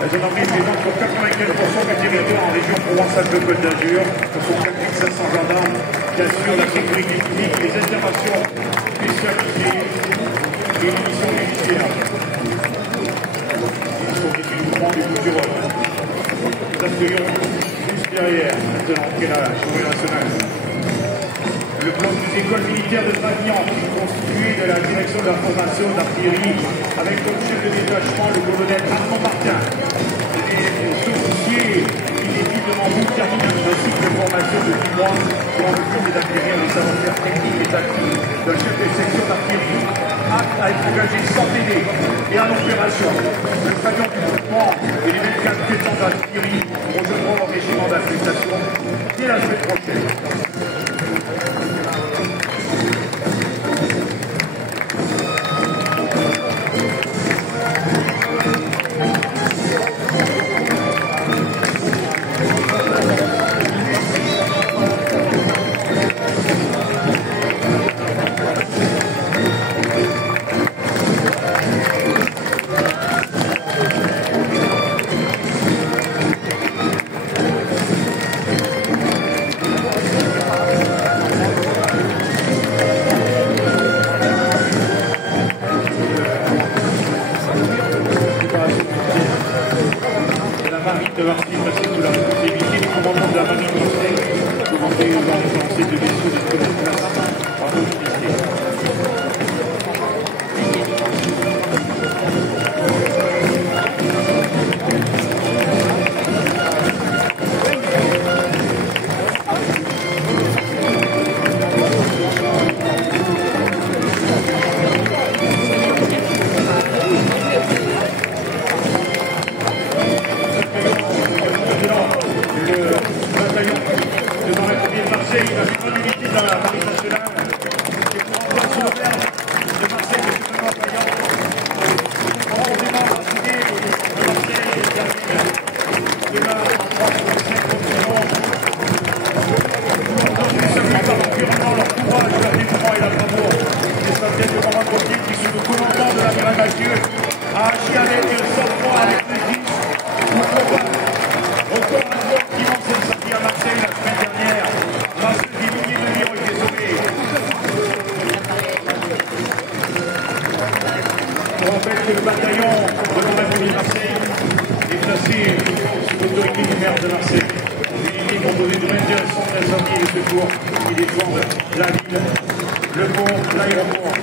La gendarmerie présente sur 95% du territoire en région Provence-Alpes-Côte d'Azur. Ce sont 4500 gendarmes qui assurent la sécurité publique, les interventions spécialisées et les missions judiciaires. Ils sont issus du mouvement des Bouches-du-Rhône. Nous accueillons juste derrière, maintenant, qui est la Chauvet nationale. Le plan des écoles militaires de Gradignan, qui est constitué de la direction de la formation d'artillerie, avec comme chef de détachement le colonel Armand Martin. Les sous-officiers inévitablement vous terminent un cycle de formation de 10 mois pour en mesure d'acquérir les savoir-faire techniques et tactiques d'un chef de section d'artillerie, apte à être engagé sans délai et en opération. Le bataillon du groupement et les 24 lieutenants d'artillerie rejoindront leur régiment d'affectation dès la semaine prochaine. De l'artiste passé sous la responsabilité du commandement de la marine française, commandé dans les avancées de vaisseaux de première classe par nos ministères. Le bataillon de la République de Marseille est placé sous l'autorité du maire de Marseille. Une unité composée de 21 centres d'incendie et de secours qui défendent la ville, le pont, l'aéroport.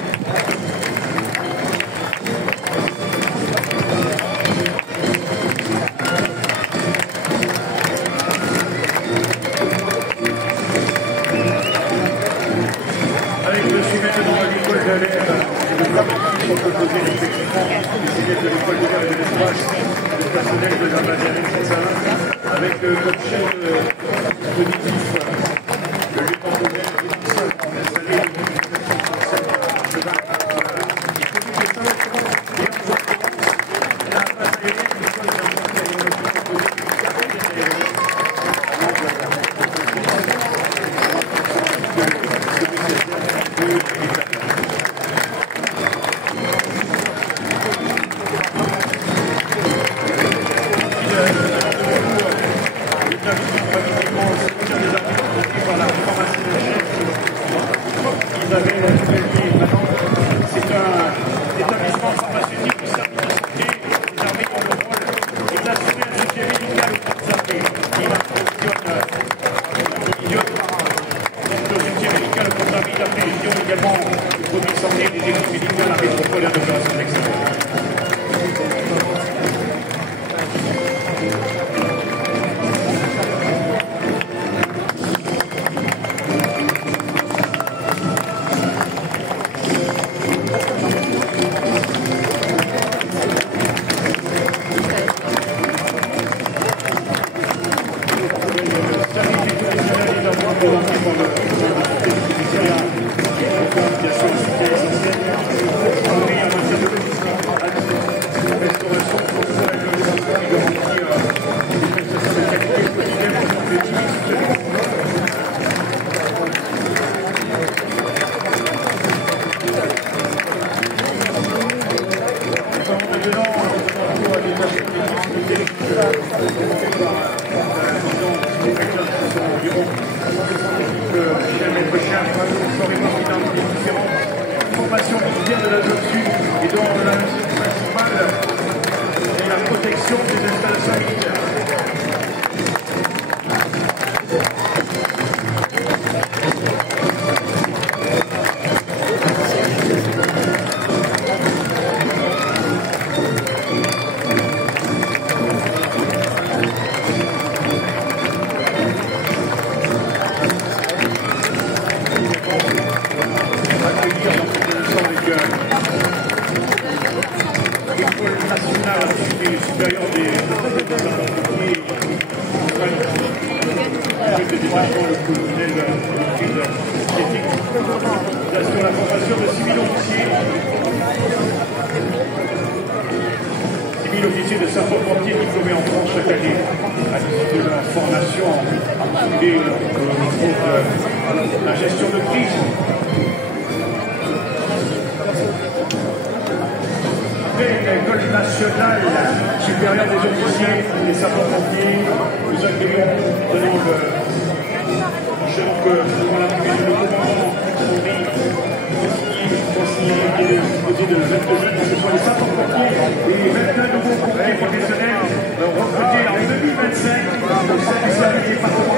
Avec le maintenant à l'école de l'air et le plan qui sont proposés respectivement des élèves de l'école de l'air et de l'espace, le personnel de la bataille avec comme chef dispositif le lieutenant-colonel Edison installé depuis 1967 le 24 la bataille de l'école de par la formation de chef protection des installations militaires. L'école nationale supérieure des sapeurs-pompiers avec le département le colonel d'études éthiques assure la formation de 6 000 officiers. 6 000 officiers de sapeurs-pompiers diplômés en France chaque année à l'issue de leur formation, en particulier la gestion de crise. L'école nationale supérieure des officiers des sapeurs-pompiers, nous accueillons devant l'arrivée de commandant consigné et disposé de 22 jeunes, que ce soit les sapeurs-pompiers et les 21 nouveaux pompiers professionnels recrutés en 2025 au sein du service départemental.